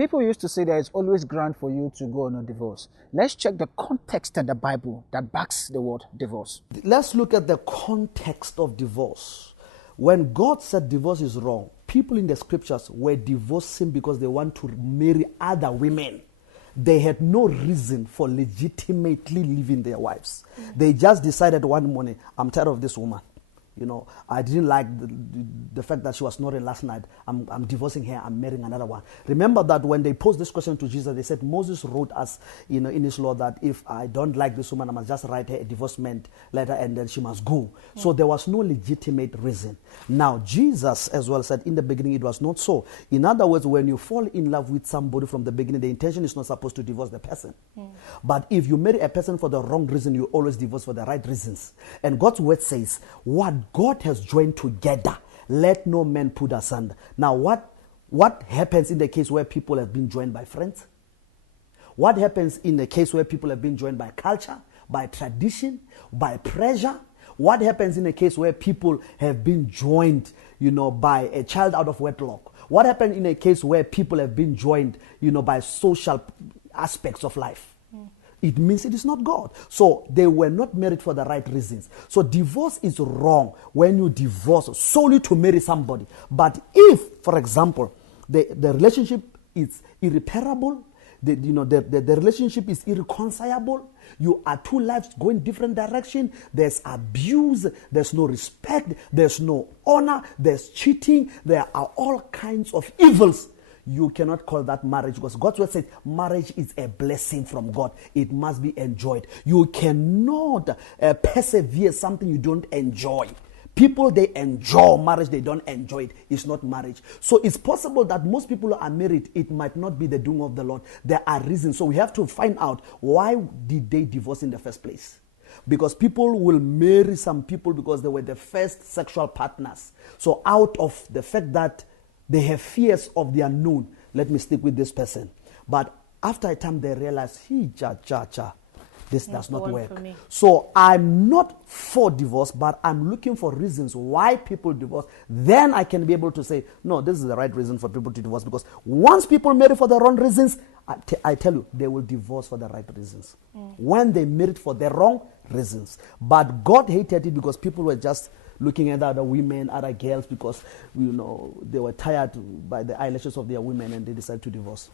People used to say that it's always grand for you to go on a divorce. Let's check the context in the Bible that backs the word divorce. Let's look at the context of divorce. When God said divorce is wrong, people in the scriptures were divorcing because they want to marry other women. They had no reason for legitimately leaving their wives. They just decided one morning, I'm tired of this woman. You know, I didn't like the fact that she was snoring last night. I'm divorcing her. I'm marrying another one. Remember that when they posed this question to Jesus, they said Moses wrote us, in his law that if I don't like this woman, I must just write her a divorcement letter and then she must go. So there was no legitimate reason. Now Jesus as well said in the beginning it was not so. In other words, when you fall in love with somebody from the beginning, the intention is not supposed to divorce the person. But if you marry a person for the wrong reason, you always divorce for the right reasons. And God's word says, what God has joined together, let no man put asunder. Now, what happens in the case where people have been joined by friends? What happens in the case where people have been joined by culture, by tradition, by pressure? What happens in a case where people have been joined, by a child out of wedlock? What happens in a case where people have been joined, by social aspects of life? It means it is not God. So they were not married for the right reasons. So divorce is wrong when you divorce solely to marry somebody. But if, for example, the relationship is irreparable, the relationship is irreconcilable, you are two lives going different direction, there's abuse, there's no respect, there's no honor, there's cheating, there are all kinds of evils. You cannot call that marriage, because God's word says marriage is a blessing from God. It must be enjoyed. You cannot persevere something you don't enjoy. People, they enjoy marriage, they don't enjoy it. It's not marriage. So it's possible that most people are married. It might not be the doing of the Lord. There are reasons. So we have to find out, why did they divorce in the first place? Because people will marry some people because they were the first sexual partners. So out of the fact that they have fears of the unknown, let me stick with this person. But after a time, they realize, this does not work. So I'm not for divorce, but I'm looking for reasons why people divorce. Then I can be able to say, no, this is the right reason for people to divorce. Because once people marry for the wrong reasons, I tell you, they will divorce for the right reasons. When they married for the wrong reasons. But God hated it because people were just looking at other women, other girls, because they were tired by the eyelashes of their women, and they decided to divorce.